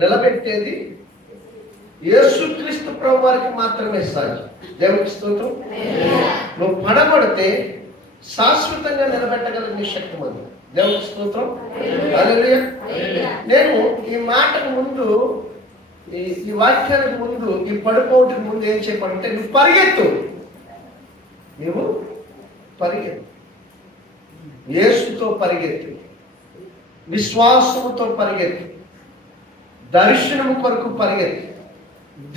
నిలబెట్టేది యేసుక్రీస్తు ప్రభు వారికి మాత్రమే సాధ్యం. దేవునికి స్తోత్రం. నువ్వు పడగొడితే శాశ్వతంగా నిలబెట్టగలిగిన శక్తి ఉంది. దేవునికి స్తోత్రం. హల్లెలూయా. నేను ఈ మాటకు ముందు, ఈ వాక్యానికి ముందు, ఈ పడిపోవటానికి ముందు ఏం చెప్పాలంటే, నువ్వు పరిగెత్తు, నువ్వు పరిగెత్తు, యేసుతో పరిగెత్తు, విశ్వాసముతో పరిగెత్తు, దర్శనము కొరకు పరిగెత్తు,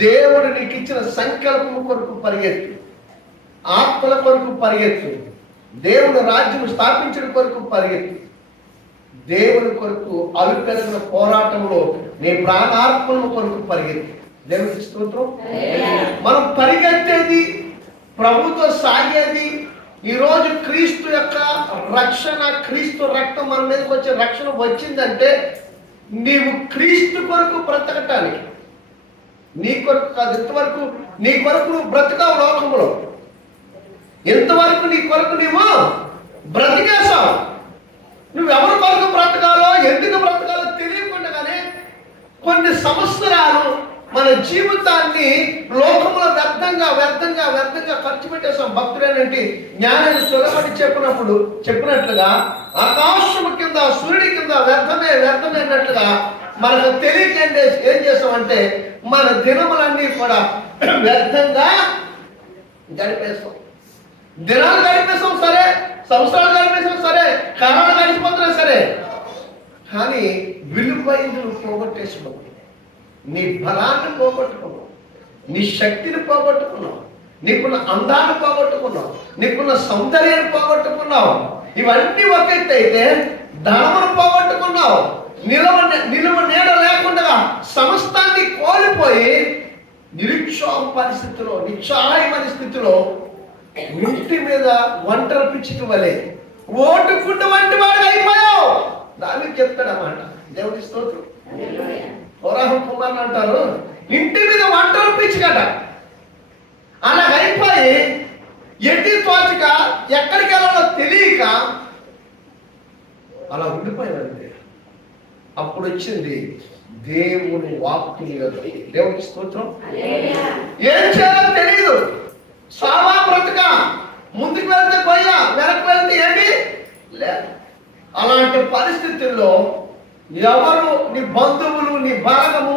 దేవుడు నీకు ఇచ్చిన సంకల్పము కొరకు పరిగెత్తు, ఆత్మల కొరకు పరిగెత్తు, దేవుని రాజ్యం స్థాపించడం కొరకు పరిగెత్తు. దేవుని కొరకు అలుపెరిగిన పోరాటంలో నీ ప్రాణార్పణ కొరకు పరిగెత్తు. దేవునికి స్తోత్రం. మనం పరిగెత్తేది, ప్రభుతో సాగేది, ఈరోజు క్రీస్తు యొక్క రక్షణ, క్రీస్తు రక్తం మన మీదకి వచ్చే రక్షణ వచ్చిందంటే నీవు క్రీస్తు కొరకు బ్రతకటానికి, నీ కొరకు కాదు. ఇంతవరకు నీ కొరకు నువ్వు బ్రతకావు లోకంలో, ఇంతవరకు నీ కొరకు నీవు బ్రతికేసావు. నువ్వెవరి కొరకు బ్రతకాలో, ఎందుకు బ్రతకాలో తెలియకుండానే కొన్ని సంవత్సరాలు మన జీవితాన్ని లోకంలో వ్యర్థంగా ఖర్చు పెట్టేసాం. భక్తుడేనంటే జ్ఞానాన్ని సులభని చెప్పినట్లుగా ఆకాశము కింద, సూర్యుడి కింద వ్యర్థమే అన్నట్లుగా మనకు తెలియక ఏం చేసామంటే మన దినములన్నీ కూడా వ్యర్థంగా గడిపేస్తాం. దినాలు గడిపేసాం సరే, సంవత్సరాలు గడిపేసాం సరే, కాలాలు గడిచిపోతున్నా సరే, కానీ విలువైనలు పోగొట్టేసుకున్నావు. నీ బలాన్ని పోగొట్టుకున్నావు, నీ శక్తిని పోగొట్టుకున్నావు, నీకున్న అందాన్ని పోగొట్టుకున్నావు, నీకున్న సౌందర్యాన్ని పోగొట్టుకున్నావు. ఇవన్నీ ఒకెత్తైతే ధనమును పోగొట్టుకున్నావు. నిలువ నీడ లేకుండా సమస్తాన్ని కోల్పోయి నిరుత్సాహ పరిస్థితిలో, నిస్సహాయమైన స్థితిలో ఇంటి మీద ఒంటరి పిచ్చికి వలె ఓటుకుంటూ వంటి వాడు అయిపోయావు. దానికి చెప్తాడన్నమాట. దేవుని స్తోత్రం. కోరాహు కుమారుని అంటారు, ఇంటి మీద ఒంటరి పిచ్చికట. అలాగైపోయి ఎట్టి తోచక ఎక్కడికి వెళ్ళాలో తెలియక అలా ఉండిపోయాడంటే అప్పుడు వచ్చింది దేవుని వాక్కుని. దేవునికి స్తోత్రం. ఏం చేయాలో తెలియదు. సావా బ్రతుక, ముందుకు వెళ్తే పోయా, వెనక్కి వెళ్తే ఏంటి లేదు. అలాంటి పరిస్థితుల్లో ఎవరు నీ బంధువులు, నీ బలగము,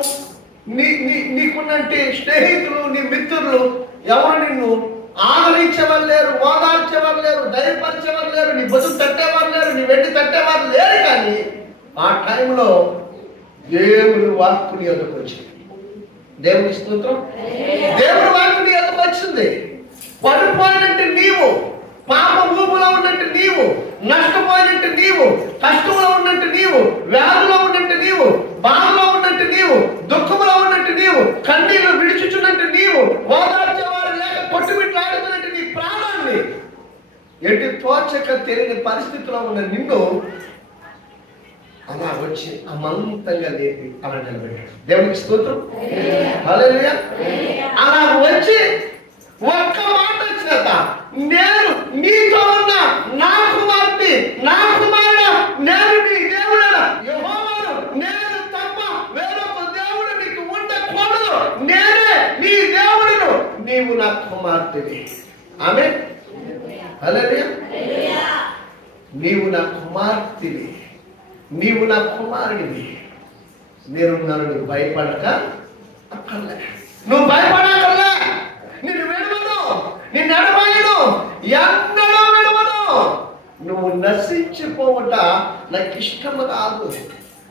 నీకున్నట్టు స్నేహితులు, నీ మిత్రులు ఎవరు నిన్ను ఆదరించేవారు లేరు, ఓదార్చేవారు లేరు, ధైర్యపరిచేవారు లేరు, నీ బతుకు తట్టేవారు లేరు, నీ వెండి తట్టేవారు లేరు. కానీ ఆ టైంలో దేవుని వాక్కుని ఎదుకు వచ్చింది. దేవుని స్తోత్రం. దేవుని వాక్కుని ఎదుకు వచ్చింది. పడిపోయినట్టు నీవు, పాప ఊపులో ఉన్నట్టు నీవు, నష్టపోయినట్టు నీవు, కష్టంలో ఉన్నట్టు నీవు, వ్యాధిలో ఉన్నట్టు నీవు, బాధలో ఉన్నట్టు నీవు, దుఃఖంలో ఉన్నట్టు నీవు, కన్నీళ్లు విడిచుచున్నట్టు నీవు, ఓదార్చేవారు లేక కొట్టుమిట్లాడుతున్నట్టు నీ ప్రాణాన్ని ఎటు తోచక తెలియని పరిస్థితిలో ఉన్న నిన్ను అలా వచ్చి అమంతంగా లేపి అలా నిలబెట్టాడు. దేవునికి స్తోత్రం. హల్లెలూయా. అలా వచ్చి ఒక్క మాట వచ్చినత, నేను నీతో ఉన్న నా కుమార్తె, నా కుమారుడా, నేను నీ దేవుడా, యెహోవాను, నేను తప్ప వేరొక దేవుడు నీకు ఉండకూడదు, నేనే నీ దేవుడును, నీవు నా కుమార్తెవి. ఆమేన్. హల్లెలూయా. నీవు నా కుమార్తెవి, నీవు నా కుమారుడివి, నేనున్నాను, నువ్వు భయపడక అక్కర్లే, నువ్వు భయపడక్కర్లే, నిన్ను విడవను, నిన్ను ఎడబాయను, ఎన్నడూ విడవను. నువ్వు నశించిపోవట నాకు ఇష్టము కాదు,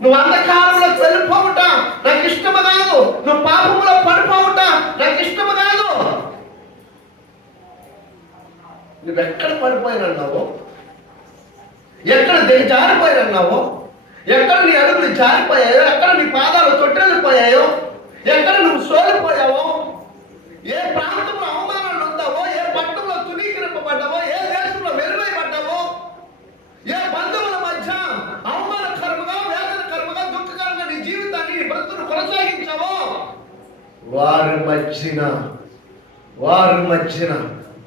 నువ్వు అంధకారంలోకి వెళ్ళిపోవట నాకు ఇష్టము కాదు, నువ్వు పాపంలో పడిపోవట నాకు ఇష్టము కాదు. నువ్వెక్కడ పడిపోయినన్నావో, ఎక్కడ జారిపోయినన్నావో, ఎక్కడ నీ అడుగులు జారిపోయాయో, ఎక్కడ నీ పాదాలు తొట్టెళ్ళిపోయాయో, ఎక్కడ నువ్వు సోలిపోయావో, ఏ ప్రాంతంలో అవమానాలు ఉందావో, ఏ పట్టణంలో తునీకరింపబడ్డావో, ఏ దేశంలో వెలువైపడ్డావో, ఏ బంధువుల మధ్య అవమానకరముగా, వేదనకరముగా, దుఃఖకరంగా నీ జీవితాన్ని, నీ బ్రతుకును కొనసాగించావో, వారి మధ్యన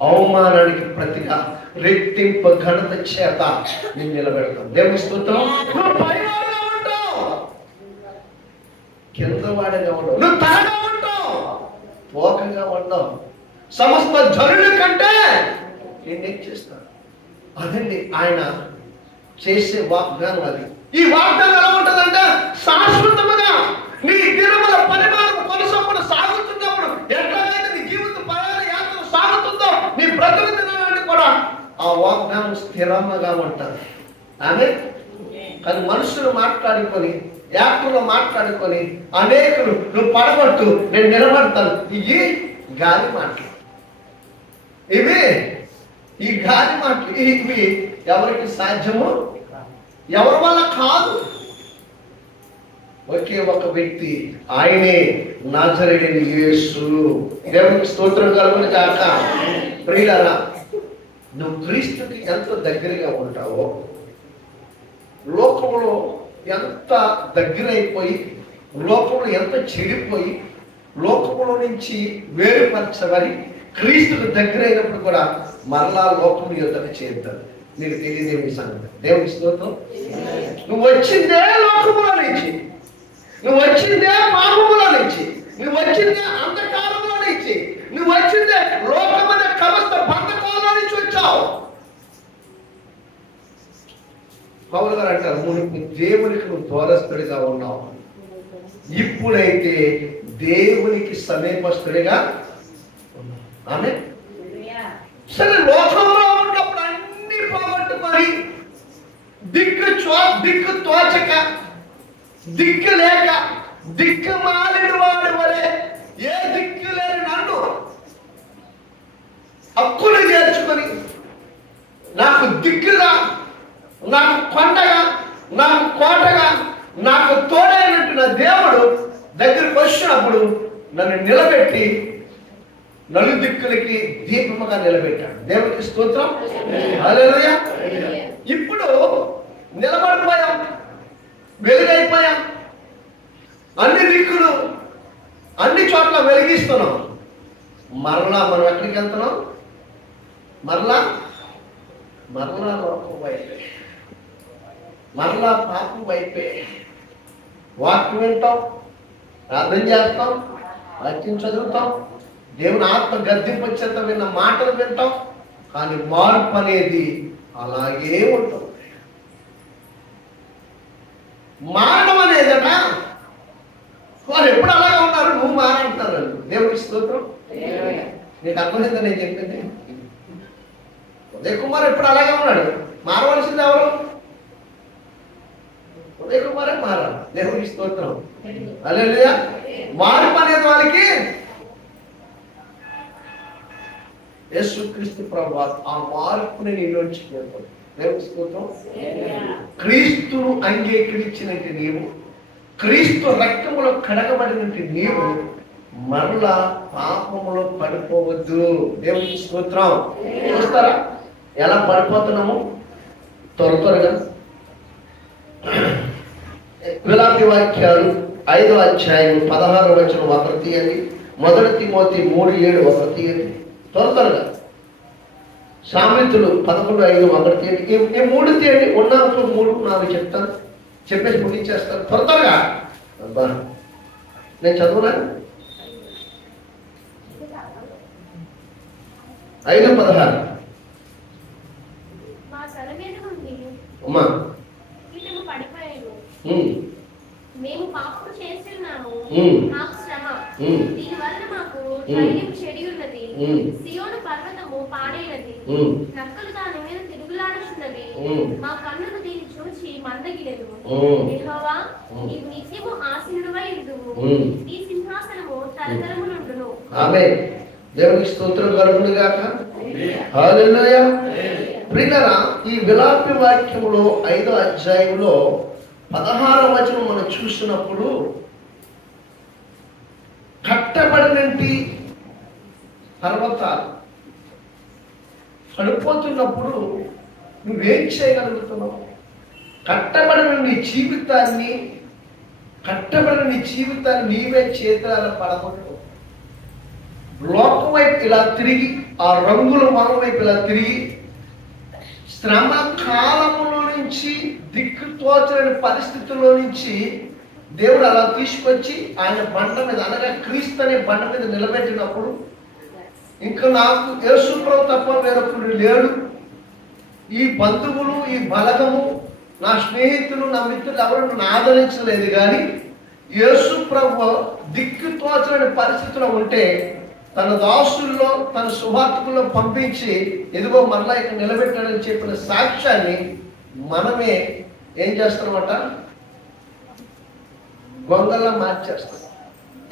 అవమానానికి ప్రతిగా రెట్టింపు ఘనత చేత నేను నిలబెడతాను. దేవుని స్తోత్రం. నువ్వు పైవాడుగా ఉంటావు, కింద వాడిగా ఉండవు, నువ్వు తలగా ఉంటావు, తోకగా ఉండవు. సమస్త జనుల కంటే నేను చేస్తాను. అదండి ఆయన చేసే వాగ్దానం. అది ఈ వాగ్దానం ఎలా ఉంటుందంటే శాశ్వతముగా నీ దినముల పరిమాణం కొనసాగుతూ సాగుతున్నప్పుడు ఎట్లాగైతే నీ జీవిత ప్రయాణ యాత్ర సాగుతుందో నీ బ్రతుకు దినాన్ని కూడా ఆ వాగ్దానం స్థిరంగా ఉంటుంది. ఆమె కానీ మనుషులు మాట్లాడుకొని యాత్రలో మాట్లాడుకొని అనేకులు నువ్వు పడగొట్టు నేను నిలబడతాను, ఇవి గాలి మాటలు. ఇవి ఈ గాలి మాటలు ఇవి ఎవరికి సాధ్యము, ఎవరి వల్ల కాదు. ఒకే ఒక వ్యక్తి, ఆయనే నజరేయుడైన యేసు. దేవునికి స్తోత్రం కలుగును గాక. ప్రియులారా, నువ్వు క్రీస్తుకి ఎంత దగ్గరగా ఉంటావో, లోకంలో ఎంత దగ్గరైపోయి, లోకంలో ఎంత చెడిపోయి, లోకంలో నుంచి వేరుపరచబడి క్రీస్తుకు దగ్గర అయినప్పుడు కూడా మరలా లోకం యుద్ధకు చేరుతాడు. నీకు తెలియదేమి సంగతి. దేవుని స్తోత్రం. నువ్వు వచ్చిందే లోకములో నుంచి, నువ్వు వచ్చిందే పాపములో నుంచి, నువ్వు వచ్చిందే అంధకారంలో నుంచి, నువ్వు వచ్చిందే లోకమైన సమస్త బంధకాల నుంచి వచ్చావు. పౌలు గారు అంటారు, నువ్వు దేవునికి నువ్వు దూరస్తుడిగా ఉన్నావు, ఇప్పుడైతే దేవునికి సమీపస్తుడిగా ఉన్నావు. ఆమె సరే, లోకంలో ఉన్నప్పుడు అన్ని పోగొట్టుకొని దిక్కు తోచక, దిక్కు లేక, దిక్కు మాలిన వాడి వలె ఏ దిక్కు లేని నన్ను హక్కులు చేర్చుకొని నాకు దిక్కుగా, నాకు కొండగా, నాకు కోటగా, నాకు తోడైనట్టు నా దేవుడు దగ్గరికి వచ్చినప్పుడు నన్ను నిలబెట్టి నలుదిక్కులకి దీపముగా నిలబెట్టాడు. దేవునికి స్తోత్రం. హల్లెలూయా. ఇప్పుడు నిలబడిపోయాం, వెలుగైపోయాం, అన్ని దిక్కులు అన్ని చోట్ల వెలిగిస్తున్నాం. మరలా మనం ఎక్కడికి వెళ్తున్నాం? మరలా లోకం వైపే, మరలా పాపం వైపే. వాక్యం వింటాం, ప్రార్థన చేస్తాం, వాక్యం చదువుతాం, దేవుని ఆత్మ గద్దింపచేత విన్న మాటలు వింటాం, కానీ మార్పు అనేది అలాగే ఉంటుంది. మారడం అనేదట వారు ఎప్పుడు అలాగే ఉన్నారు, నువ్వు మారంటారు. దేవునికి స్తోత్రం. నీకు అర్థమైందా నేను చెప్పింది? ఉదయ్ కుమార్ ఎప్పుడు అలాగే ఉన్నాడు, మారవలసింది ఎవరు? ఉదయ్ కుమారే మారాలి. దేవునికి స్తోత్రం. హల్లెలూయా. మార్పు అనేది వాళ్ళకి యేసుక్రీస్తు ప్రభువు ఆ మార్పుని నీలోంచి చేస్తాడు. దేవునికి స్తోత్రం. క్రీస్తును అంగీకరించినట్టు నీవు, క్రీస్తు రక్తములో కడగబడినట్టు నీవు మరలా పాపములో పడిపోవద్దు. దేవునికి స్తోత్రం. చూస్తారా ఎలా పడిపోతున్నాము? త్వరగా విలాపి వాక్యాలు 5వ అధ్యాయం 16వ వచనం ఒకటి తీయండి. 1 తిమోతి 3:7 ఒకటి తీయండి. త్వరగా సామెతలు 11:5 ఒకటి తీయండి. ఈ 3 తీయండి. ఉన్నప్పుడు 3, 4 చెప్తాను, చెప్పేసి ముగించేస్తాను త్వరగా. అబ్బా నేను చదువునా? 5:16 అమ్మా. మేము పాపము చేస్తున్నాము, మాకు శ్రమ, దీనివల్ల మాకు ధైర్యం చెడి ఉన్నది. సియోను పర్వతము పాడైనది, నక్కలు దాని మీద తిరుగులాడుచున్నవి. మా కన్నులు దీన్ని చూచి మందగిలేదు. యెహోవా, నీవు నిత్యము ఆసీనుడవై ఉండుము, నీ సింహాసనము తరతరములుండును. ఆమేన్. దేవునికి స్తోత్రం కలుగును గాక. హల్లెలూయా. ప్రియులారా, ఈ విలాపి వాక్యములో 5వ అధ్యాయంలో 16వ వచనం మనం చూసినప్పుడు కట్టబడినట్టి పర్వతాలు పడిపోతున్నప్పుడు నువ్వేం చేయగలుగుతున్నావు? కట్టబడిన నీ జీవితాన్ని నీవే చేతుల పడగొట్టు. లోకం వైపు ఇలా తిరిగి, ఆ రంగుల మొహం వైపు ఇలా తిరిగి, శ్రమ కాలములో నుంచి, దిక్కు తోచలేని పరిస్థితుల్లో నుంచి దేవుడు అలా తీసుకొచ్చి ఆయన బండ మీద, అనగా క్రీస్తు అనే బండ మీద నిలబెట్టినప్పుడు ఇంకా నాకు యేసుప్రభు తప్ప వేరొకడు లేడు, ఈ బంధువులు, ఈ బలగము, నా స్నేహితులు, నా మిత్రులు ఎవరు నన్ను ఆదరించలేదు. కానీ యేసుప్రభు దిక్కుతోచని పరిస్థితిలో ఉంటే తన దాసుల్లో, తన సువార్తికుల్లో పంపించి ఎదుగో మరలా ఇక్కడ నిలబెట్టాడని చెప్పిన సాక్ష్యాన్ని మనమే ఏం చేస్తామట, గొంగల్లా మార్చేస్తాం.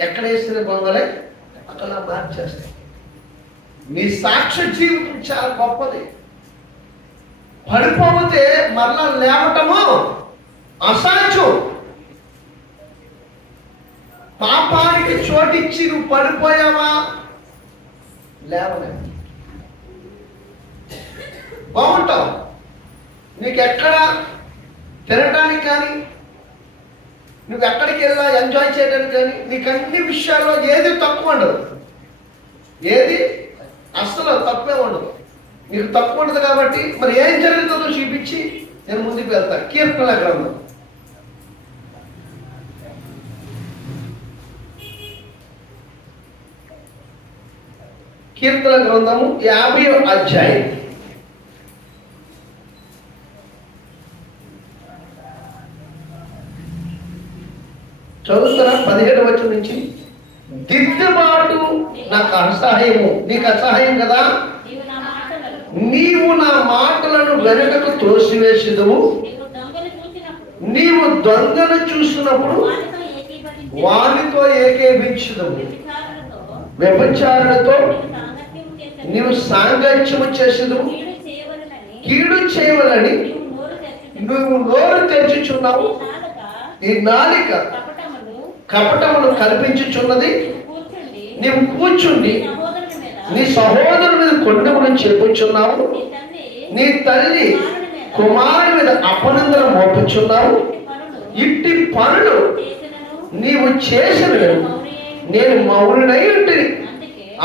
ఎక్కడ వేసిన గొంగలే అక్కడ మార్చేస్తాం. నీ సాక్ష్య జీవితం చాలా గొప్పది. పడిపోతే మరలా లేవటము అసాధ్యం. పాపానికి చోటిచ్చి నువ్వు పడిపోయావా, లేవలే, బాగుంటావు. నీకెక్కడ తినటానికి కానీ, నువ్వు ఎక్కడికి వెళ్ళా ఎంజాయ్ చేయడానికి కానీ, నీకు అన్ని విషయాల్లో ఏది తక్కువ ఉండదు, ఏది అసలు తప్పే ఉండదు. నీకు తక్కువ ఉండదు కాబట్టి మరి ఏం జరుగుతుందో చూపించి నేను ముందుకు వెళ్తాను. కీర్తనల గ్రంథం కీర్తన గ్రంథము 50వ అధ్యాయం చదువుతారా? 17వ వచనం నుంచి. దిద్దుబాటు నాకు అసహాయము, నీకు అసహాయం కదా, నీవు నా మాటలను వెనకకు తోసివేసేదవు, నీవు దొంగను చూసినప్పుడు వానితో ఏకీభించుదవు, వ్యభిచారులతో నీవు సాంగత్యము చేసేదవు, కీడు చేయవలని నువ్వు నోరు తెరుచుచున్నావు, నీ నాలిక కపటమును కల్పించుచున్నది, నీవు కూర్చుండి నీ సహోదరుని మీద కొండములను చెప్పుచున్నావు, నీ తల్లి కుమారుని మీద అపనిందలు మోపుచున్నావు. ఇట్టి పనులు నీవు చేసిన నేను మౌనుడై ఉంటిని,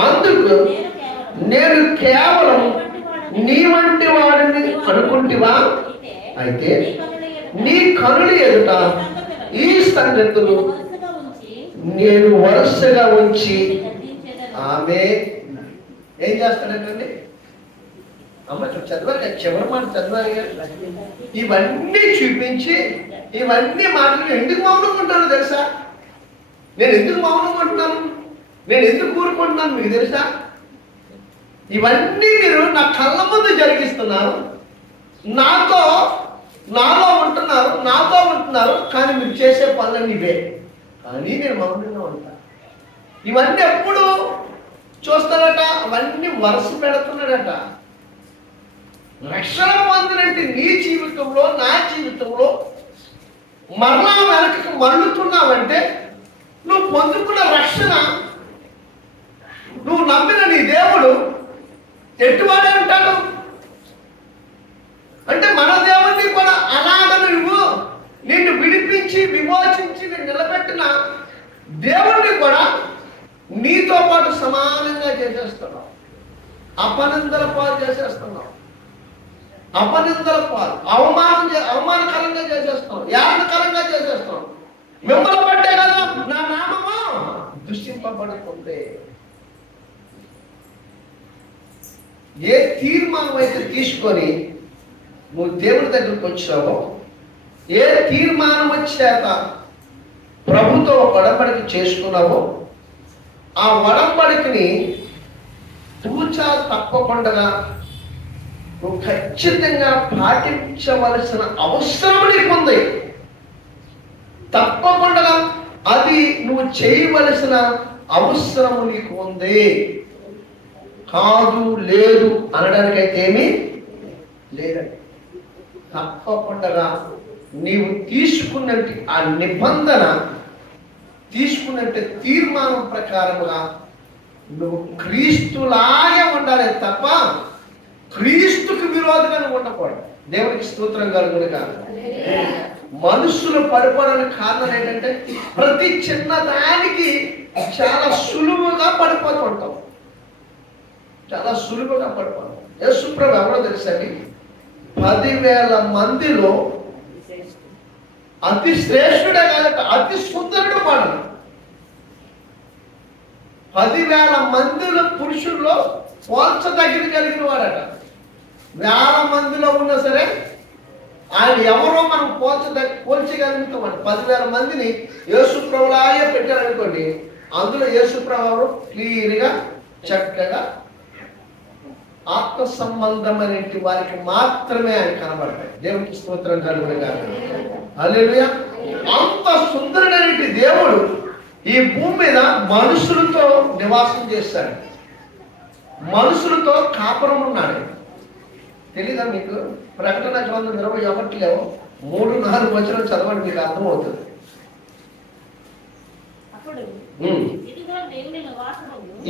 అందుకు నేను కేవలం నీ వంటి వాడిని అనుకుంటివా? అయితే నీ కనులు ఎదుట ఈ సంగతులు నేను వరుసగా ఉంచి ఆమె ఏం చేస్తాడంటే, అమ్మ చదివారు, చివరి మాట చదివారు, ఇవన్నీ చూపించి ఇవన్నీ మాటలు ఎందుకు మౌనంగా ఉంటాను తెలుసా? నేను ఎందుకు మౌనంగా ఉంటున్నాను, నేను ఎందుకు కూరుకుంటున్నాను మీకు తెలుసా? ఇవన్నీ మీరు నా కళ్ళ ముందు జరిగిస్తున్నారు, నాలో ఉంటున్నారు, కానీ మీరు చేసే పనులన్నీ ఇవే, కానీ నేను మౌనంగా ఉంటాను. ఇవన్నీ ఎప్పుడు చూస్తాడట, అవన్నీ వరుస పెడుతున్నాడట. రక్షణ పొందినట్టు నీ జీవితంలో, నా జీవితంలో మరలా వెనకకు మరలుతున్నావంటే నువ్వు పొందుకున్న రక్షణ, నువ్వు నమ్మిన నీ దేవుడు ఎటువాడే ఉంటాడు అంటే, మన దేవుడిని కూడా అలాగ నిన్ను విడిపించి విమోచించి నిలబెట్టిన దేవుడిని కూడా నీతో పాటు సమానంగా చేసేస్తున్నావు. అపనిందల పాలు చేసేస్తున్నావు, అపనిందల పాలు, అవమానకరంగా చేసేస్తున్నావు, యాతనకరంగా చేసేస్తున్నావు. మిమ్మల్ని బట్టే కదా నా నామము దూషింపబడుతుంది. ఏ తీర్మానం అయితే తీసుకొని నువ్వు దేవుడి దగ్గరికి వచ్చావో, ఏ తీర్మానం చేత ప్రభుతో ఒడంబడిక చేసుకున్నావో, ఆ ఒడంబడికని తూచా తప్పకుండా నువ్వు ఖచ్చితంగా పాటించవలసిన అవసరం నీకుంది. తప్పకుండా అది నువ్వు చేయవలసిన అవసరం నీకు ఉంది. కాదు లేదు అనడానికైతే ఏమీ లేదండి. తప్పకుండా నీవు తీసుకున్నట్టు ఆ నిబంధన, తీసుకున్నట్టు తీర్మానం ప్రకారముగా నువ్వు క్రీస్తులాగే ఉండాలి తప్ప క్రీస్తుకు విరోధంగా నువ్వు ఉండకూడదు. దేవుడికి స్తోత్రం కలుగునుగా. మనుషులు పడిపోవడానికి కారణం ఏంటంటే ప్రతి చిన్నదానికి చాలా సులువుగా పడిపోతూ ఉంటాం, చాలా సులువుగా పడిపోతాం. యేసుప్రభు ఎవరో తెలుసండి, 10,000 మందిలో అతి శ్రేష్ఠుడే కాదట, అతి సుందరుడు వాడు. 10,000 మందిలో పురుషుల్లో పోల్చదగిన కలిగిన వాడట. 1000 మందిలో ఉన్నా సరే ఆయన ఎవరో మనం పోల్చగలుగుతామంట. 10,000 మందిని యేసుప్రభులాగే పెట్టారనుకోండి, అందులో యేసుప్రభు క్లియర్గా చక్కగా ఆత్మ సంబంధమైన వారికి మాత్రమే ఆయన కనబడతాయి. దేవునికి స్తోత్రం కలుగునుగా. హల్లెలూయా. అంత సుందరుడైన దేవుడు ఈ భూమి మీద మనుషులతో నివాసం చేస్తాడు, మనుషులతో కాపురం ఉన్నాడు. తెలీదా మీకు? ప్రకటన గ్రంథం 21లో 3-4 వచనం చదవండి, మీకు అర్థమవుతుంది.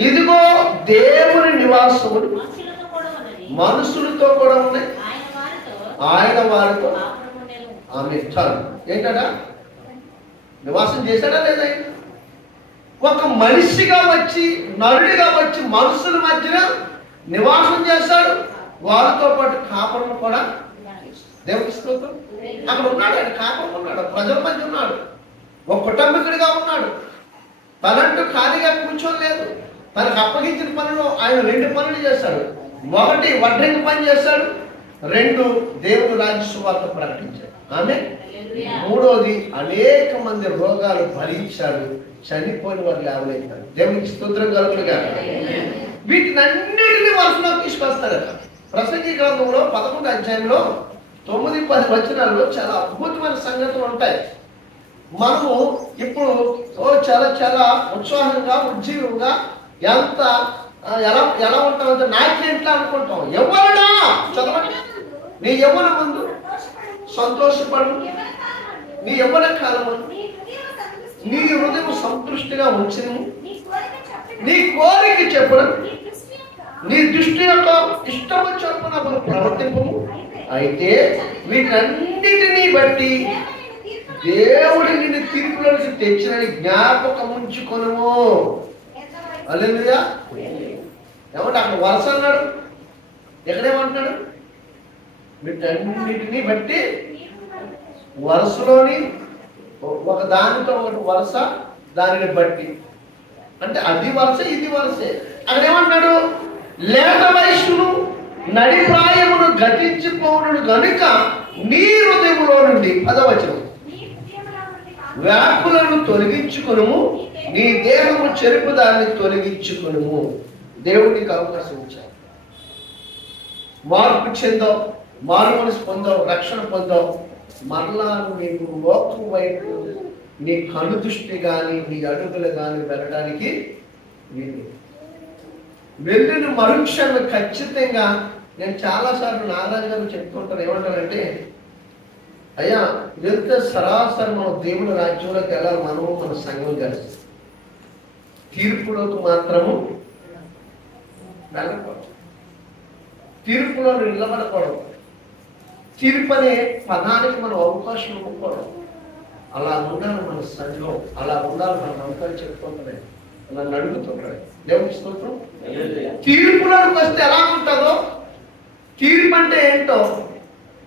ఇదిగో దేవుని నివాసము మనుషులతో కూడా ఉన్నాయి, ఆయన వారితో. ఆమె చాలు. ఏంటట? నివాసం చేశాడా లేదా? ఒక మనిషిగా వచ్చి, నరుడిగా వచ్చి మనుషుల మధ్యన నివాసం చేశాడు, వారితో పాటు కాపురం కూడా. దేవుని స్తోత్రం. అక్కడ ఉన్నాడు, ఆయన కాపురం ఉన్నాడు, ప్రజల మధ్య ఉన్నాడు, ఒక కుటుంబకుడిగా ఉన్నాడు. తనంటూ ఖాళీగా కూర్చోలేదు. తనకు అప్పగించిన పనులు ఆయన 2 పనులు చేశాడు. 1 వడ్రంగి పని చేశాడు, 2 దేవుని రాజ్య సువార్త ప్రకటించాడు. ఆమె 3వది అనేక మంది రోగాలు భరించాడు, చనిపోయిన వారు లేవలేస్తారు. దేవునికి స్తోత్రం కలుగునుగా. వీటినన్నిటిని మనసులో తీసుకొస్తారట. ప్రసంగి గ్రంథంలో 11వ అధ్యాయంలో 9-10 వచనాల్లో చాలా అద్భుతమైన సంగతులు ఉంటాయి. మనము ఇప్పుడు చాలా చాలా ఉత్సాహంగా, ఉజ్జీవంగా, ఎంత ఎలా ఉంటామంటే నాకేంట్లా అనుకుంటాం. ఎవరుడా చదవండి. నీ యవ్వన ముందు సంతోషపడు, నీ యవ్వన కాలము నీ హృదయం సంతృష్టిగా ఉంచను, నీ కోరిక చెప్పడం, నీ దృష్టి యొక్క ఇష్టము చొప్పున ప్రవర్తింపము. అయితే వీటన్నిటినీ బట్టి దేవుడి నిన్ను తీర్పులోకి తెచ్చినని జ్ఞాపకం ఉంచుకొనుము. హల్లెలూయా. ఏమంటే అక్కడ వరుస అన్నాడు, ఎక్కడేమంటున్నాడు? వీటన్నిటినీ బట్టి. వరుసలోని ఒక దానితో ఒకటి వరుస, దానిని బట్టి అంటే అది వరుస, ఇది వరుసే. అక్కడ ఏమంటున్నాడు? లేత వయస్సును నడిప్రాయమును గతించిపోవును గనుక నీ హృదయములో నుండి 10వ వచనం వ్యాకులను తొలగించుకొనుము, నీ దేహము చెరుపు దాన్ని తొలగించుకొనుము. దేవుడికి అవకాశం ఇచ్చాడు. మార్పు చెందావు, మారు మనసు పొందావు, రక్షణ పొందావు. మరలా నీకు లోకం వైపు నీ కను దృష్టి కానీ నీ అడుగులు కానీ వెళ్ళడానికి వెళ్ళిన మరుక్షణం ఖచ్చితంగా. నేను చాలాసార్లు నారాజు గారు చెప్తుంటాను, ఏమంటానంటే, అయ్యా వెళ్తే సరాసరి మనం దేవుని రాజ్యంలోకి వెళ్ళాలి, మనము మన సంఘం కలిసి. తీర్పులోకి మాత్రము వెళ్ళకూడదు, తీర్పులో నిలబడకూడదు, తీర్పు అనే పదానికి మనం అవకాశం ఇవ్వకూడదు. అలా ఉండాలి మన సంఘం, అలా ఉండాలి మన నమ్మకాలు చెప్పుకుంటున్నాయి, నన్ను అడుగుతున్నాడు. దేవుని స్తోత్రం. తీర్పులోకి వస్తే ఎలా ఉంటుందో, తీర్పు అంటే ఏంటో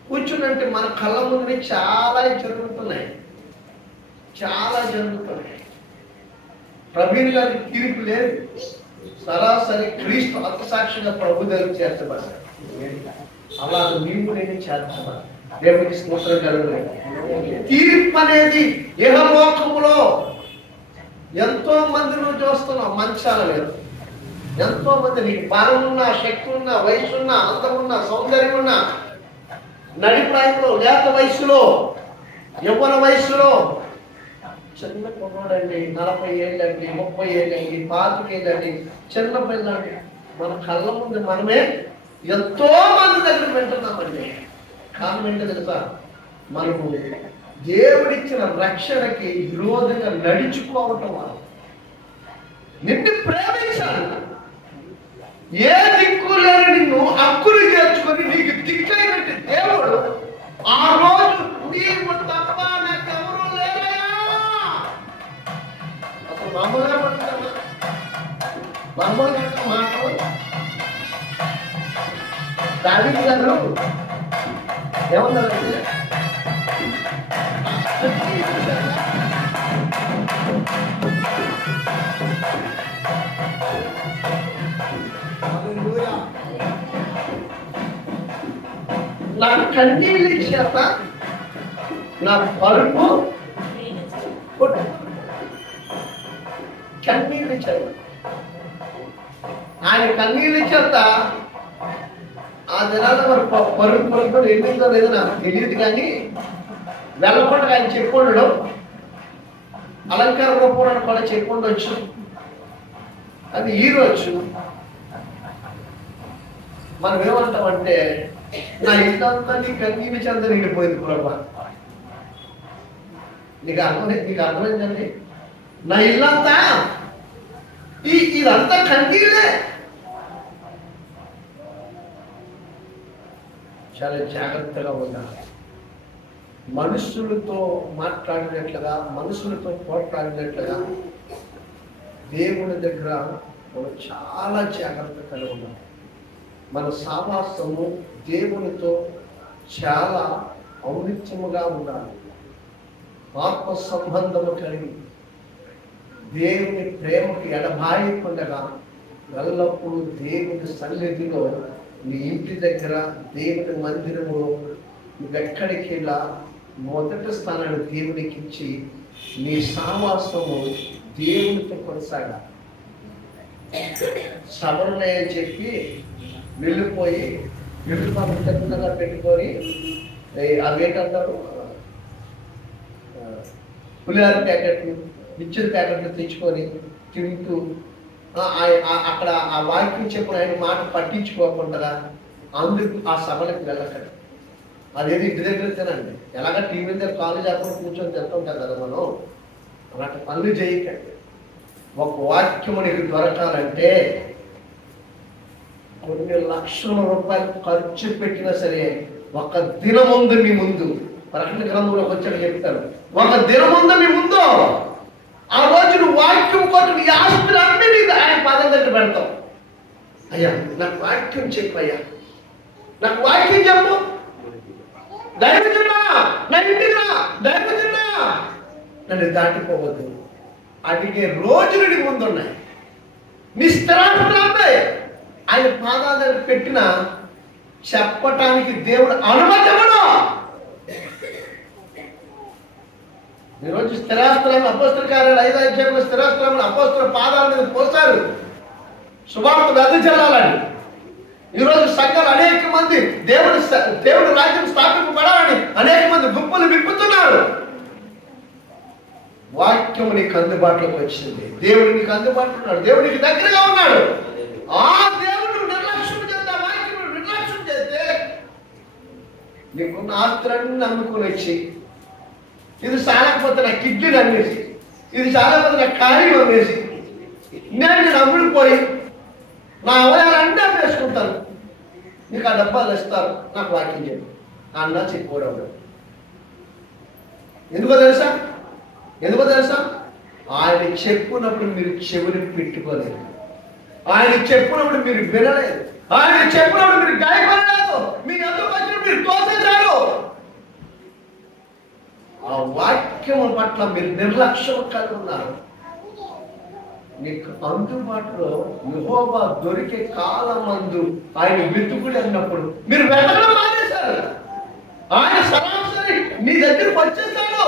కూర్చుంటే మన కళ్ళ ముందు చాలా జరుగుతున్నాయి, చాలా జరుగుతున్నాయి. ప్రవీణ్ గారికి తీర్పు లేదు, సరాసరి క్రీస్తు హతసాక్షిగా ప్రభు దగ్గర చేర్చబడ్డాడు. అలా నీవు నేను చేర్చబడ. దేవునికి స్తోత్రం కలుగుతుంది. తీర్పు అనేది ఇహలోకములో ఎంతో మంది నువ్వు చూస్తున్నావు, మంచాల లేదు. ఎంతో మంది నీకు బలం ఉన్నా, శక్తి ఉన్నా, వయసు ఉన్నా, అందం ఉన్నా, సౌందర్యం ఉన్నా, నడిప్రాయంలో, లేత వయసులో, యవ్వన వయసులో, చిన్న పొగడండి, 40 ఏళ్ళండి, 30 ఏళ్ళండి, 25 ఏళ్ళండి, చిన్న పిల్లండి, మన కళ్ళ ముందు మనమే ఎంతో మంది దగ్గర వింటున్నామండి. కారణం ఏంటో తెలుసా? మనము దేవుడిచ్చిన రక్షణకి విరోధంగా నడుచుకోవటం. వాళ్ళు నిన్ను ప్రేమించాలి, ఏ దిక్కు లేని నిన్ను హక్కులు చేర్చుకొని నీకు దిక్కైనట్టు దేవుడు ఆ రోజు నీవు తప్ప నాకెవరూ లేరయ్యా. అసలు మామూలుగా పడుతున్నా, మామూలుగా మాట దావీదు గారు ఏమన్నారంటే, నా కన్నీళ్ళు చేత నా పరుపు కన్నీళ్ళు చేత ఆయన కన్నీళ్ళు చేత ఆ దినాల మరి పరుపు పరుపు ఎన్నిందో లేదో నాకు తెలియదు, కానీ వెళ్ళకుండా ఆయన చెప్పుండడం అలంకార రూపంలో కూడా చెప్పుండొచ్చు, అది ఈరోజు మనం ఏమంటామంటే నా ఇల్లంతా నీ కన్నీళ్ళు చెంత నిండిపోయింది ప్రభా. నీకు అర్థమైందండి? నా ఇల్లంతా ఇదంతా కన్నీళ్ళే. చాలా జాగ్రత్తగా ఉండాలి. మనుషులతో మాట్లాడినట్లుగా, మనుషులతో పోట్లాడినట్లుగా దేవుని దగ్గర మనం చాలా జాగ్రత్త కలిగి ఉండాలి. మన సావాసము దేవునితో చాలా ఔనిత్యముగా ఉండాలి. ఆత్మ సంబంధము కలిగి దేవుని ప్రేమకు ఎడబాయకుండగా ఎల్లప్పుడూ దేవుని సన్నిధిలో నీ ఇంటి దగ్గర దేవుని మందిరములో నువ్వెక్కడికి వెళ్ళా మొదటి స్థానాన్ని దేవునికి ఇచ్చి నీ సావాసము దేవునితో కొనసాగాలి. సవరణ అని చెప్పి వెళ్ళిపోయి ఎదురుపాటు దగ్గరగా పెట్టుకొని అవేంటంటారు, పులిహార ప్యాకెట్లు, మిక్చర్ ప్యాకెట్లు తెచ్చుకొని తింటూ అక్కడ ఆ వాక్యం చెప్పిన ఆయన మాట పట్టించుకోకుండా అందుకు ఆ సభలకు వెళ్ళకండి. అదేది ఇంటి దగ్గర తినండి. ఎలాగ టీవీ దగ్గర కాలు చేపలు కూర్చొని తింటుంటాం కదా మనం, అలాంటి పనులు చేయకండి. ఒక వాక్యము నీకు దొరకాలంటే కొన్ని లక్షల రూపాయలు ఖర్చు పెట్టినా సరే ఒక దినముందు మీ ముందు, ప్రకటన గ్రంథంలోకి వచ్చాడు చెప్తారు, ఒక దినముందు మీ ముందు ఆ రోజు నువ్వు వాక్యం కోసం నీ ఆస్తులు అన్నీ నీకు ఆయన పాదం దగ్గర పెడతావు. అయ్యా నాకు వాక్యం చెప్పు, అయ్యా నాకు వాక్యం చెప్పు, దైవజనా నా ఇంటికి రా, దైవజనా నన్ను దాటిపోవద్దు అడిగే రోజులు నీ ముందున్నాయి. నీ స్థిరాస్తులు ఆయన పాదాల దగ్గర పెట్టిన చెప్పటానికి దేవుడు అనుమతి ఇవ్వడు. ఈరోజు స్థిరాస్తులను అపోస్తల కార్యాలు 5వ అధ్యాయంలో స్థిరాస్తులను అపోస్తల పాదాల మీద పోస్తారు సువార్త వెదజల్లాలని. ఈరోజు సంఘాలు అనేక మంది దేవుడి రాజ్యం స్థాపింపబడాలని అనేక మంది గుంపులు విప్పుతున్నారు. వాక్యము నీకు అందుబాటులోకి వచ్చింది, దేవుడు నీకు అందుబాటులో ఉన్నాడు, దేవుడు నీకు దగ్గరగా ఉన్నాడు. ఆ దేవుడు నిర్లక్ష్యం చేస్తే, ఆ వాక్యం నిర్లక్ష్యం చేస్తే నీకున్న ఆస్తులన్నీ నమ్ముకుని వచ్చి, ఇది చాలకపోతే నా కిడ్నీని అమ్మేసి, ఇది చాలకపోతే నా కార్యం అమ్మేసి, నేను నమ్ముడిపోయి నా అవయాలన్నీ అమ్మేసుకుంటాను, నీకు ఆ డబ్బాలు ఇస్తారు, నాకు వాక్యం చెప్పు అన్నా చెప్పుకోవడం. ఎందుకో తెలుసా ఆయన చెప్పినప్పుడు మీరు చెవులు పెట్టుకోలేదు, ఆయన చెప్పినప్పుడు మీరు వినలేదు, ఆయన చెప్పినప్పుడు మీరు గాయపడలేదు, మీరు ఎందుకు వచ్చినప్పుడు మీరు తోసేశారు. ఆ వాక్యం పట్ల మీరు నిర్లక్ష్యం కలిగి ఉన్నారు. మీకు అందుబాటులో యెహోవా దొరికే కాలమందు ఆయన వెతుకుడు అన్నప్పుడు మీరు వెతకడం మానేశారు. ఆయన సరాసరి నీ దగ్గరకు వచ్చేసాడు,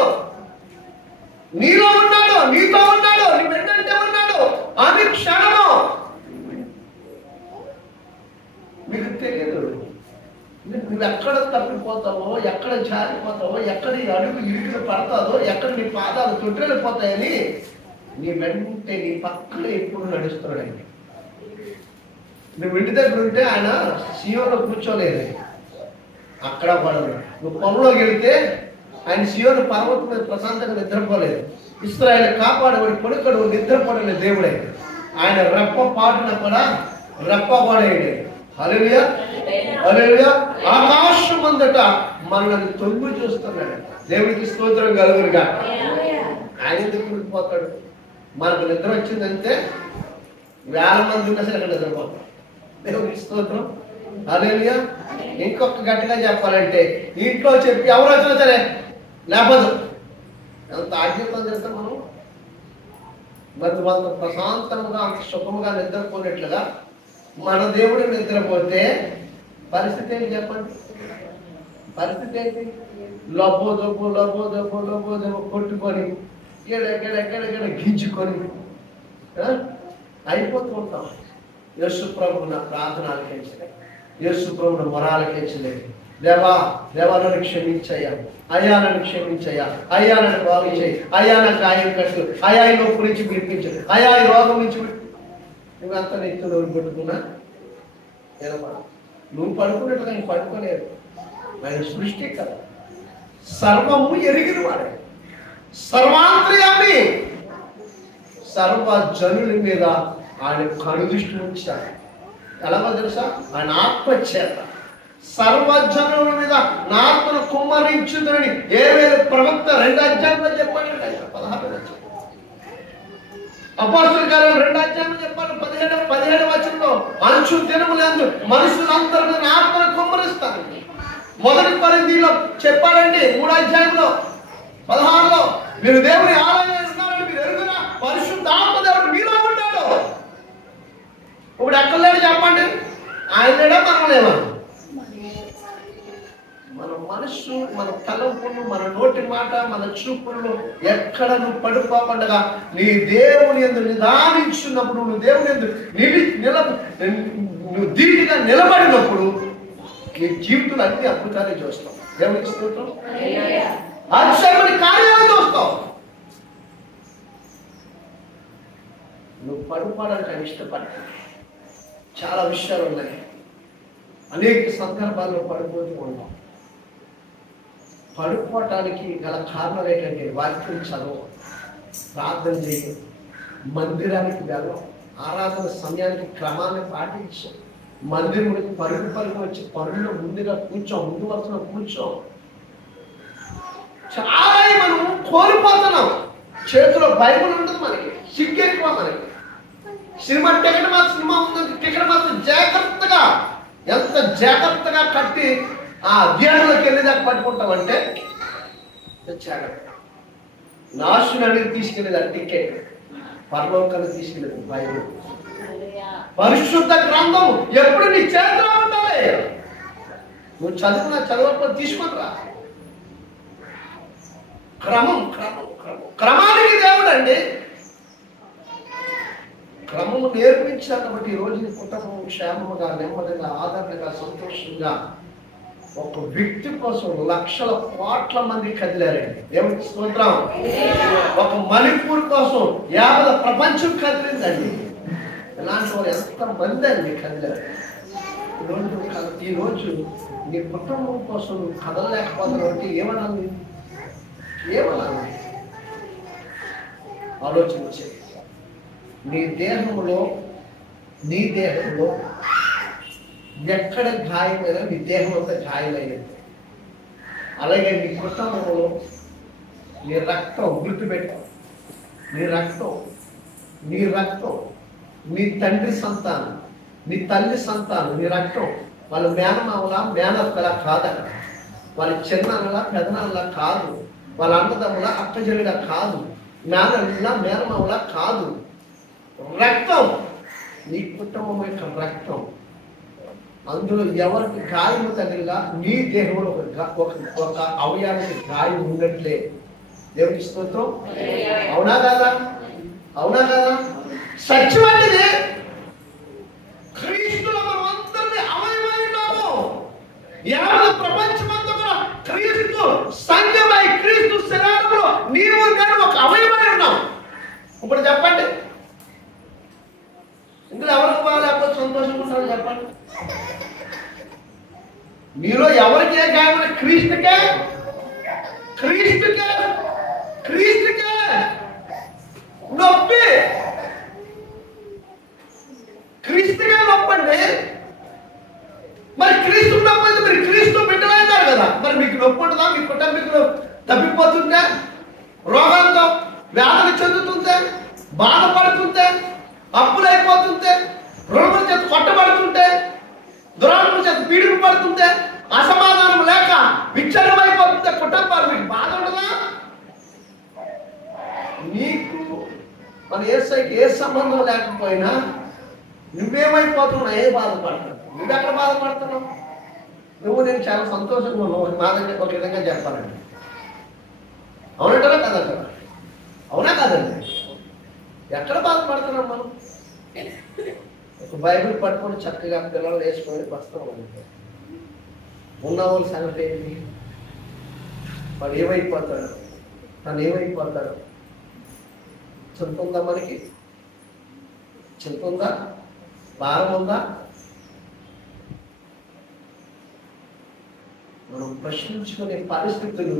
నీలో ఉన్నాడు, నీతో ఉన్నాడు, నీ వెంటనే ఉన్నాడు. అది క్షణము మీకు తెలియదు. నువ్వు ఎక్కడ తప్పిపోతావో, ఎక్కడ జారిపోతావో, ఎక్కడ నీ అడుగు ఇరుకులు పడతాదో, ఎక్కడ నీ పాదాలు తొట్టెళ్ళిపోతాయని నీ వెంటే నీ పక్కన ఎప్పుడు నడుస్తున్నాడు ఆయన. నువ్వు ఇంటి దగ్గర ఉంటే ఆయన సియోలో కూర్చోలేదు, అక్కడ పడదు. నువ్వు పొలంలోకి వెళితే ఆయన సియోను పర్వతం మీద ప్రశాంతంగా నిద్రపోలేదు. ఇశ్రాయేలు కాపాడేవాడు కొడుకడు నిద్రపోడలే దేవుడే. ఆయన రెప్ప పాటున కూడా రెప్పబడేడు. హల్లెలూయా హల్లెలూయా. ఆకాశం అంతటా మనల్ని తొంగి చూస్తున్నాడు. దేవుడికి స్తోత్రం కలుగునుగా. ఆయన ఎందుకు ఉండిపోతాడు? మనకు నిద్ర వచ్చిందంటే 1000 మంది ఉన్నా సరే అక్కడ నిద్రపోతాం. దేవుడికి స్తోత్రం హల్లెలూయా. ఇంకొక గట్టిగా చెప్పాలంటే ఇంట్లో చెప్పి ఎవరు వచ్చినా సరే లేపదు. ఎంత ఆజ్ఞతో తిరుగుతాం మనం. మరి వాళ్ళ ప్రశాంతంగా అంత సుఖముగా నిద్రపోయినట్లుగా మన దేవుడు నిద్రపోతే పరిస్థితి ఏంటి చెప్పండి? పరిస్థితి ఏంటి? లబ్బో దబ్బో కొట్టుకొని ఎక్కడెక్కడ గింజుకొని అయిపోతూ ఉంటాం. యేసు ప్రభువు నా ప్రార్థన ఆలకించలేదు, యేసు ప్రభువు మొరాలకించలేదు. దేవా నన్ను క్షమించయ్యా, అయ్యా నన్ను క్షమించయ్యా, అయ్యా నన్ను బాగు చేయి, అయ్యా నా గాయం కట్టు, అయ్యా ఈ నొప్పు నుంచి విడిపించు, అయ్యా ఈ రోగం నుంచి నువ్వెంత నెత్తు నోరు పెట్టుకున్నా నువ్వు పడుకున్నట్టుగా నేను పడుకోలేదు. ఆయన సృష్టి కదా, సర్వము ఎరిగిన వాడే, సర్వాంతర్యామి, సర్వ జనుల మీద ఆయన కనుదృష్టి ఉంచాడు. ఎలాగో తెలుసా? ఆయన ఆత్మ చేత సర్వజనుల మీద నా ఆత్మను కుమ్మరించుదని ఏవేళ ప్రవక్త 2వ అధ్యాయంలో చెప్పాడు. 16 అపోస్తలుల కార్యాలు 2వ అధ్యాయంలో చెప్పాడు. 17వ వచనంలో అంచు దినములందు మనుషులందరి మీద నా ఆత్మను కుమ్మరిస్తాను. 1 కొరింథీయులో చెప్పాడండి 3వ అధ్యాయంలో 16లో, మీరు దేవుని ఆలయంగా ఉన్నారని మీరు ఎరుగునా, పరిశుద్ధాత్మ దేవుడు మీలో ఉంటాడు. ఇప్పుడు ఎక్కడ లేడు చెప్పండి? ఆయన లేడా మనం లేవా? మన మనస్సు, మన తలంపులు, మన నోటి మాట, మన చూపులు ఎక్కడ నువ్వు పడిపోకుండా నీ దేవుని యందు నిదానించున్నప్పుడు, నువ్వు దేవుని యందు నువ్వు ధీటుగా నిలబడినప్పుడు నీ జీవితంలో అన్ని అద్భుతాలే చూస్తావు. దేవునికి స్తోత్రం. ఆశ్చర్యమైన కార్యాలు చూస్తావు. నువ్వు పడిపోవడానికి ఆయన ఇష్టపడతావు. చాలా విషయాలు ఉన్నాయి. అనేక సందర్భాల్లో పడిపోతూ ఉంటాం. పడిపోవటానికి గల కారణం ఏంటంటే వాక్యం చదవం, ప్రార్థన చేయడం, మందిరానికి వెళ్ళం, ఆరాధన సమయానికి క్రమాన్ని పాటించాం, మందిరానికి పరుగు వచ్చి పరుల్లో ముందుగా కూర్చోం, ముందు వరుసలో కూర్చోం. చాలా మనం కోల్పోతున్నాం. చేతిలో బైబిల్ ఉండదు, మనకి సిగ్గెక్కువ. మనకి సినిమా టికెట్ మాత్రం జాగ్రత్తగా, ఎంత జాగ్రత్తగా కట్టి ఆ ధ్యానంలోకి వెళ్ళేదాకా పట్టుకుంటామంటే జాగ్రత్త. నాశుని అడిగి తీసుకెళ్ళేది ఆ టికెట్, పరలోకాన్ని తీసుకెళ్ళేది బైబిల్, పరిశుద్ధ గ్రంథం ఎప్పుడు నీ చేతిలో ఉండాలి. నువ్వు చదవకపోతే తీసుకుంటరా. క్రమానికి దేవుడు అండి. క్రమము నేర్పించాలి. కాబట్టి ఈ రోజు నీ కుటుంబం క్షేమముగా, నెమ్మదిగా, ఆదరణగా, సంతోషంగా ఒక వ్యక్తి కోసం లక్షల కోట్ల మంది కదిలారండి. దేవునికి స్తోత్రం. ఒక మణిపూర్ కోసం యావత ప్రపంచం కదిలిందండి. ఇలాంటి వారు ఎంత మంది అండి కదిలారు. ఈరోజు నీ కుటుంబం కోసం నువ్వు కదలలేకపోతున్నావు అంటే ఏమనాలి? ఆలోచించే. నీ దేహంలో ఎక్కడ గాయమైనా నీ దేహం అంతా గాయమైంది. అలాగే నీ కుటుంబంలో నీ రక్తం గుర్తుపెట్టుకో. నీ రక్తం నీ తండ్రి సంతానం, నీ తల్లి సంతానం, నీ రక్తం వాళ్ళ మేనమామలా మేనత్తలా కాదట, వాళ్ళ చిన్నలా పెదనాన్నలా కాదు, వాళ్ళ అన్నదమ్ములా అక్కజల్లిలా కాదు, మేనమామలా కాదు. రక్తం నీ కుటుంబం యొక్క రక్తం. అందులో ఎవరికి గాయము తగిలిలా నీ దేహంలో ఒక అవయానికి గాయం ఉన్నట్లే. దేవునికి స్తోత్రం. అవునా కదా? సత్యం అంటే క్రీస్తులో మనం అందరినీ అవయమై ఉన్నాము. యావత్ ప్రపంచమంతా కూడా క్రీస్తు సంఘమై, క్రీస్తు శరీరంలో నీవు నేను ఒక అవయమై ఉన్నాం. ఇప్పుడు చెప్పండి, ఇందులో ఎవరికి బాగాలేకపోతే సంతోషంగా ఉంటారు చెప్పండి. మీలో ఎవరికి ఏ గాయమైన క్రీస్తుకే నొప్పి, క్రీస్తుకే నొప్పండి. మరి క్రీస్తు నొప్పి అయితే మీరు క్రీస్తు బిడ్డలైనారు కదా, మరి మీకు నొప్పి ఉంటుందా? మీ కుటుంబీకులు తప్పిపోతుంటే, రోగాలతో వ్యాధులు చెందుతుంటే, బాధపడుతుంటే, అప్పులైపోతుంటే, రుణముల చేత కొట్టబడుతుంటే, దురాత్మల చేత పీడింపబడుతుంటే, అసమాధానం లేక విచ్ఛిన్నమైపోతుంటే కుటుంబాలు మీకు బాధ ఉండదా? మన యేసయ్యకి ఏ సంబంధం లేకపోయినా నువ్వేమైపోతున్నావు, ఏ బాధపడుతున్నావు? నువ్వెక్కడ బాధపడుతున్నావు? నువ్వు నేను చాలా సంతోషంగా ఉన్నావు. మా దగ్గర ఒక విధంగా చెప్పాలండి. అవునంటారా కదంటారా? అవునా కాదండి? ఎక్కడ బాధపడుతున్నాం మనం? ఒక బైబిల్ పట్టుకొని చక్కగా పిల్లలు వేసుకొని వస్తాం. ఉన్న వాళ్ళ సంగతి ఏంటి? వాడు ఏమైపోతాడు, తను ఏమైపోతాడు? చింత ఉందా మనకి? చింత ఉందా? భారం ఉందా? మనం ప్రశ్నించుకునే పరిస్థితులు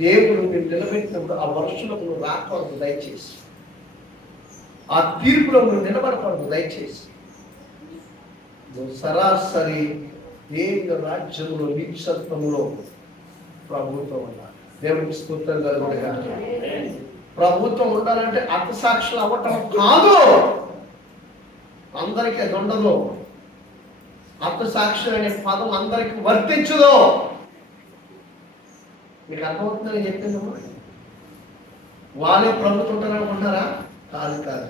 దేవుడు మీరు నిలబెట్టినప్పుడు ఆ వర్షులకు నువ్వు రాకూడదు దయచేసి. ఆ తీర్పులో నువ్వు నిలబడకూడదు దయచేసి. నువ్వు సరాసరి దేవుని రాజ్యంలో నిత్యత్వంలో ప్రభుత్వం ఉండాలి. దేవునికి స్తోత్రం కలుగునుగా. ప్రభుత్వం ఉండాలంటే అర్థసాక్షులు అవ్వటం కాదు. అందరికీ అది ఉండదు. అర్థసాక్షులు అనే పదం అందరికి వర్తించదు. మీకు అర్థమవుతుందని చెప్పిందమ్మా. వాళ్ళే ప్రభుత్వం ఉంటారనుకుంటారా? కాదు కాదు.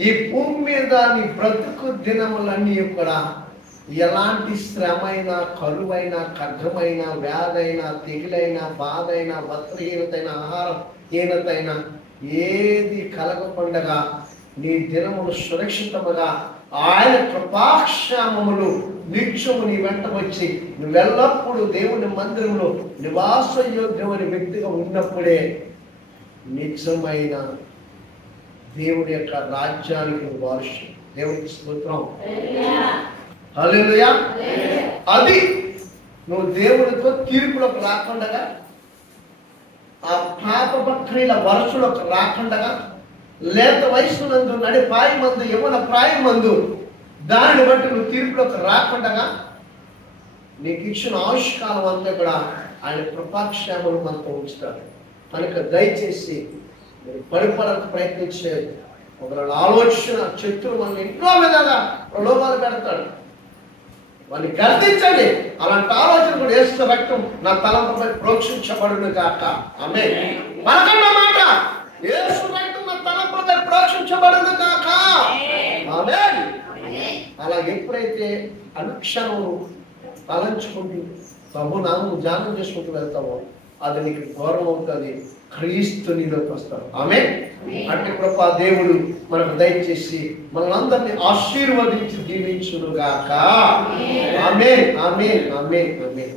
ఈ భూమి మీద నీ బ్రతుకు దినములన్నీ కూడా ఎలాంటి శ్రమైనా, కరువైనా, ఖడ్గమైనా, వ్యాధైనా, తెగులైనా, బాధైనా, వస్త్రహీనతైన, ఆహారహీనతైన ఏది కలగకుండగా నీ దినములు సురక్షితముగా ఆయన కృపాక్షేమములు నిత్యము నీ వెంట వచ్చి నువ్వెల్లప్పుడూ దేవుని మందిరంలో నివాసయోగ్యమైన వ్యక్తిగా ఉన్నప్పుడే నిజమైన దేవుని యొక్క రాజ్యానికి వారసు. దేవునికి స్తోత్రం. హల్లెలూయా. అది నువ్వు దేవునితో తీర్పులకు రాకుండా, ఆ పాప భక్తుల వరుసలోకి రాకుండా, లేత వయసునందు, నడి ప్రాయం మందు, యవ్వన ప్రాయం మందు దానిని బట్టి నువ్వు తీర్పులోకి రాకుండా నీకు ఇచ్చిన ఆయుష్కాలం అంతా కూడా ఆయన కృపాక్షేమలు మనతో ఉంచుతాడు. కనుక దయచేసి మీరు పడిపోవడానికి ప్రయత్నించే ఒకవేళ ఆలోచన శత్రువు మనల్ని ఎన్నో విధాలుగా ప్రలోభాలు పెడతాడు. వాళ్ళని గర్తించండి. అలాంటి ఆలోచన కూడా యేసు రక్తం నా తలంపై ప్రోక్షించబడును గాక. ఆమేన్. మనకన్న మాట యేసు రక్తం నా తలంపై ప్రోక్షించబడును గాక. ఆమేన్. అలా ఎప్పుడైతే అనుక్షణం తలంచుకుంటూ ప్రభు నామము ధ్యానం చేసుకుంటూ వెళ్తామో అది నీకు దూరం అవుతుంది. క్రీస్తు నీలోకి వస్తాడు. ఆమేన్. అంటే కృపా దేవుడు మనకు దయచేసి మనందరినీ ఆశీర్వదించి దీవించును గాక. ఆమేన్. ఆమేన్. ఆమేన్. ఆమేన్.